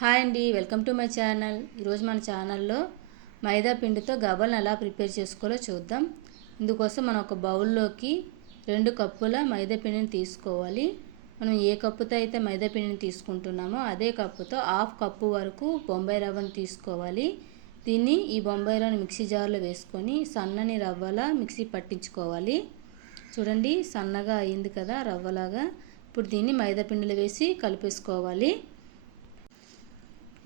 Hi అండి, welcome to my channel. ఈరోజు మన ఛానల్లో మైదా పిండితో గవ్వలను ఎలా ప్రిపేర్ చేసుకోవాలో చూద్దాం. ఇందుకోసం మనం ఒక బౌల్లోకి 2 కప్పుల మైదా పిండిని తీసుకోవాలి. మనం ఏ కప్పుతో అయితే మైదా పిండిని తీసుకుంటున్నామో అదే కప్పుతో 1/2 కప్పు వరకు బొంబాయి రవ్వను తీసుకోవాలి. దీన్ని ఈ బొంబాయి రవ్వను మిక్సీ జార్లో వేసుకొని సన్నని రవ్వలా మిక్సీ పట్టించుకోవాలి. చూడండి, సన్నగా అయింది కదా రవ్వలాగా. ఇప్పుడు దీన్ని మైదా పిండిలో వేసి కలిపేసుకోవాలి.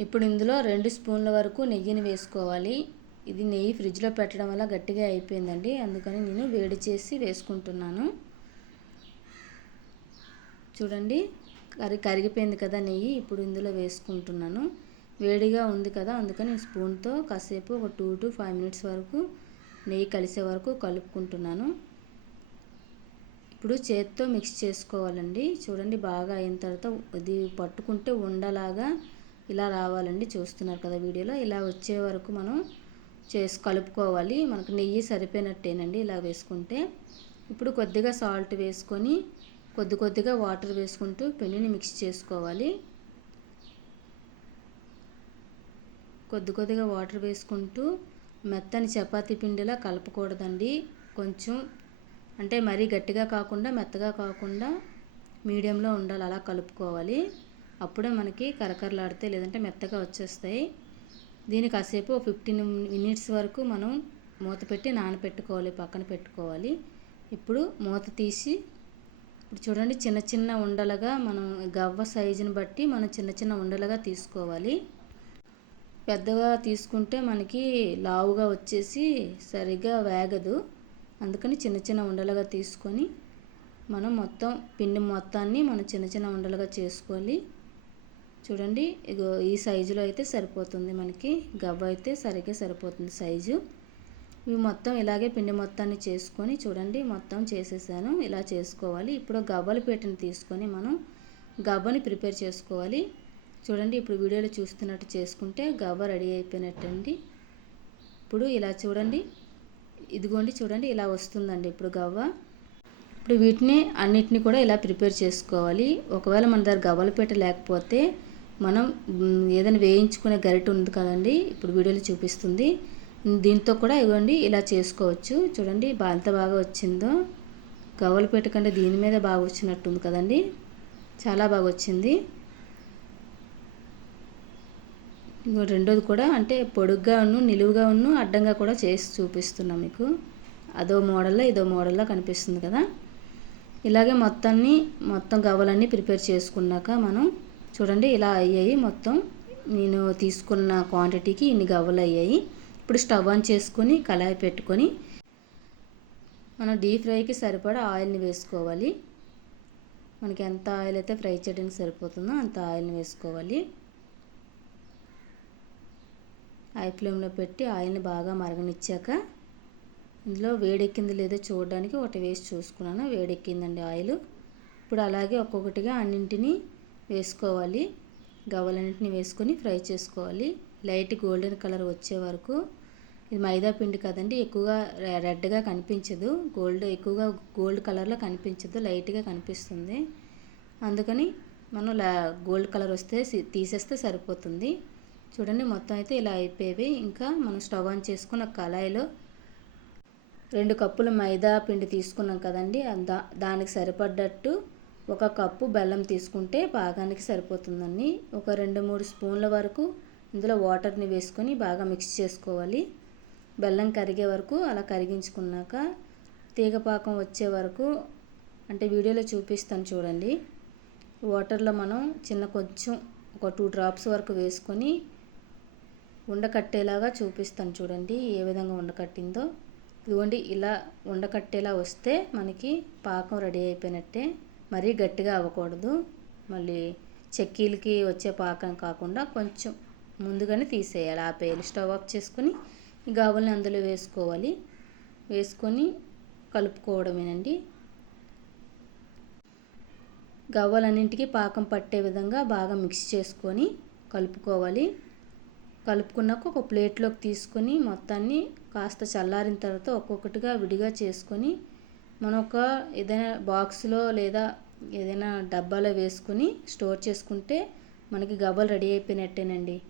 ఇప్పుడు ఇందులో 2 స్పూన్ల వరకు నెయ్యిని వేసుకోవాలి. ఇది నెయ్యి ఫ్రిడ్జ్లో పెట్టడం వల్ల గట్టిగా అయిపోయిందండి, అందుకని నేను వేడి చేసి వేసుకుంటున్నాను. చూడండి, కరిగిపోయింది కదా నెయ్యి. ఇప్పుడు ఇందులో వేసుకుంటున్నాను. వేడిగా ఉంది కదా, అందుకని స్పూన్తో కాసేపు ఒక 2 to 5 minutes వరకు నెయ్యి కలిసే వరకు కలుపుకుంటున్నాను. ఇప్పుడు చేత్తో మిక్స్ చేసుకోవాలండి. చూడండి, బాగా అయిన తర్వాత ఇది పట్టుకుంటే ఉండలాగా ఇలా రావాలండి. చూస్తున్నారు కదా వీడియోలో. ఇలా వచ్చే వరకు మనం కలుపుకోవాలి. మనకు నెయ్యి సరిపోయినట్టేనండి ఇలా వేసుకుంటే. ఇప్పుడు కొద్దిగా సాల్ట్ వేసుకొని కొద్దిగా వాటర్ వేసుకుంటూ పిండిని మిక్స్ చేసుకోవాలి. కొద్దిగా వాటర్ వేసుకుంటూ మెత్తని చపాతీ పిండిలా కలపకూడదండి. కొంచెం అంటే మరీ గట్టిగా కాకుండా మెత్తగా కాకుండా మీడియంలో ఉండాలి, అలా కలుపుకోవాలి. అప్పుడే మనకి కరకరలాడితే, లేదంటే మెత్తగా వచ్చేస్తాయి. దీన్ని కాసేపు 15 minutes వరకు మనం మూత పెట్టి నానబెట్టుకోవాలి, పక్కన పెట్టుకోవాలి. ఇప్పుడు మూత తీసి ఇప్పుడు చూడండి, చిన్న చిన్న ఉండలుగా మనం గవ్వ సైజుని బట్టి మనం చిన్న ఉండలుగా తీసుకోవాలి. పెద్దగా తీసుకుంటే మనకి లావుగా వచ్చేసి సరిగ్గా వేగదు. అందుకని చిన్న ఉండలుగా తీసుకొని మనం పిండి మొత్తాన్ని మనం చిన్న ఉండలుగా చేసుకోవాలి. చూడండి, ఇగో ఈ సైజులో అయితే సరిపోతుంది. మనకి గవ్వ అయితే సరిగ్గా సరిపోతుంది సైజు. ఇవి మొత్తం ఇలాగే పిండి మొత్తాన్ని చేసుకొని, చూడండి మొత్తం చేసేసాను. ఇలా చేసుకోవాలి. ఇప్పుడు గవ్వల పీటను తీసుకొని మనం గవ్వని ప్రిపేర్ చేసుకోవాలి. చూడండి, ఇప్పుడు వీడియోలో చూస్తున్నట్టు చేసుకుంటే గవ్వ రెడీ అయిపోయినట్టండి. ఇప్పుడు ఇలా చూడండి, ఇదిగోండి చూడండి, ఇలా వస్తుందండి ఇప్పుడు గవ్వ. ఇప్పుడు వీటిని అన్నిటిని కూడా ఇలా ప్రిపేర్ చేసుకోవాలి. ఒకవేళ మన దగ్గర గవ్వల పీట లేకపోతే మనం ఏదైనా వేయించుకునే గరిటె ఉంది కదండి, ఇప్పుడు వీడియోలో చూపిస్తుంది. దీంతో కూడా ఇవ్వండి ఇలా చేసుకోవచ్చు. చూడండి ఎంత బాగా వచ్చిందో. గవ్వల పీట కంటే దీని మీద బాగా వచ్చినట్టుంది కదండి, చాలా బాగా వచ్చింది. రెండోది కూడా అంటే పొడుగ్గా నిలువుగా అడ్డంగా కూడా చేసి చూపిస్తున్నాం మీకు. అదో మోడల్లో ఇదో మోడల్లో కనిపిస్తుంది కదా. ఇలాగే మొత్తం గవ్వలన్నీ ప్రిపేర్ చేసుకున్నాక మనం చూడండి ఇలా అయ్యాయి. మొత్తం నేను తీసుకున్న క్వాంటిటీకి ఇన్ని గవ్వలు అయ్యాయి. ఇప్పుడు స్టవ్ ఆన్ చేసుకొని కళాయి పెట్టుకొని మనం డీప్ ఫ్రైకి సరిపడా ఆయిల్ని వేసుకోవాలి. మనకి ఎంత ఆయిల్ అయితే ఫ్రై చేయడానికి సరిపోతుందో అంత ఆయిల్ని వేసుకోవాలి. హై ఫ్లేమ్లో పెట్టి ఆయిల్ని బాగా మరగనిచ్చాక ఇందులో వేడెక్కింది లేదో చూడడానికి ఒకటి వేసి చూసుకున్నాను. వేడెక్కిందండి ఆయిల్. ఇప్పుడు అలాగే ఒక్కొక్కటిగా అన్నింటినీ వేసుకోవాలి. గవ్వలన్నింటినీ వేసుకొని ఫ్రై చేసుకోవాలి. లైట్ గోల్డెన్ కలర్ వచ్చే వరకు. ఇది మైదా పిండి కదండి, ఎక్కువగా రెడ్గా కనిపించదు. ఎక్కువగా గోల్డ్ కలర్లో కనిపించదు, లైట్గా కనిపిస్తుంది. అందుకని మనం గోల్డ్ కలర్ వస్తే తీసేస్తే సరిపోతుంది. చూడండి, మొత్తం అయితే ఇలా అయిపోయేవి. ఇంకా మనం స్టవ్ ఆన్ చేసుకున్న కళాయిలో 2 కప్పుల మైదా పిండి తీసుకున్నాం కదండి, దానికి సరిపడ్డట్టు 1 కప్పు బెల్లం తీసుకుంటే పాకానికి సరిపోతుందండి. ఒక 2-3 స్పూన్ల వరకు ఇందులో వాటర్ని వేసుకొని బాగా మిక్స్ చేసుకోవాలి. బెల్లం కరిగే వరకు అలా కరిగించుకున్నాక తీగ పాకం వచ్చే వరకు, అంటే వీడియోలో చూపిస్తాను చూడండి. వాటర్లో మనం కొంచెం ఒక 2 drops వరకు వేసుకొని ఉండకట్టేలాగా చూపిస్తాను చూడండి ఏ విధంగా ఉండకట్టిందో. ఇదిగోండి, ఇలా ఉండకట్టేలా వస్తే మనకి పాకం రెడీ అయిపోయినట్టే. మరీ గట్టిగా అవ్వకూడదు, మళ్ళీ చెక్కీలకి వచ్చే పాకం కాకుండా కొంచెం ముందుగానే తీసేయాలి, ఆపేయాలి. స్టవ్ ఆఫ్ చేసుకొని ఈ గవ్వల్ని అందులో వేసుకోవాలి. వేసుకొని కలుపుకోవడమేనండి. గవ్వలన్నింటికి పాకం పట్టే విధంగా బాగా మిక్స్ చేసుకొని కలుపుకోవాలి. కలుపుకున్నాక ఒక ప్లేట్లోకి తీసుకొని మొత్తాన్ని కాస్త చల్లారిన తర్వాత ఒక్కొక్కటిగా విడిగా చేసుకొని మనం ఏదైనా బాక్స్లో లేదా ఏదైనా డబ్బాలో వేసుకొని స్టోర్ చేసుకుంటే మనకి గవ్వలు రెడీ అయిపోయినట్టేనండి.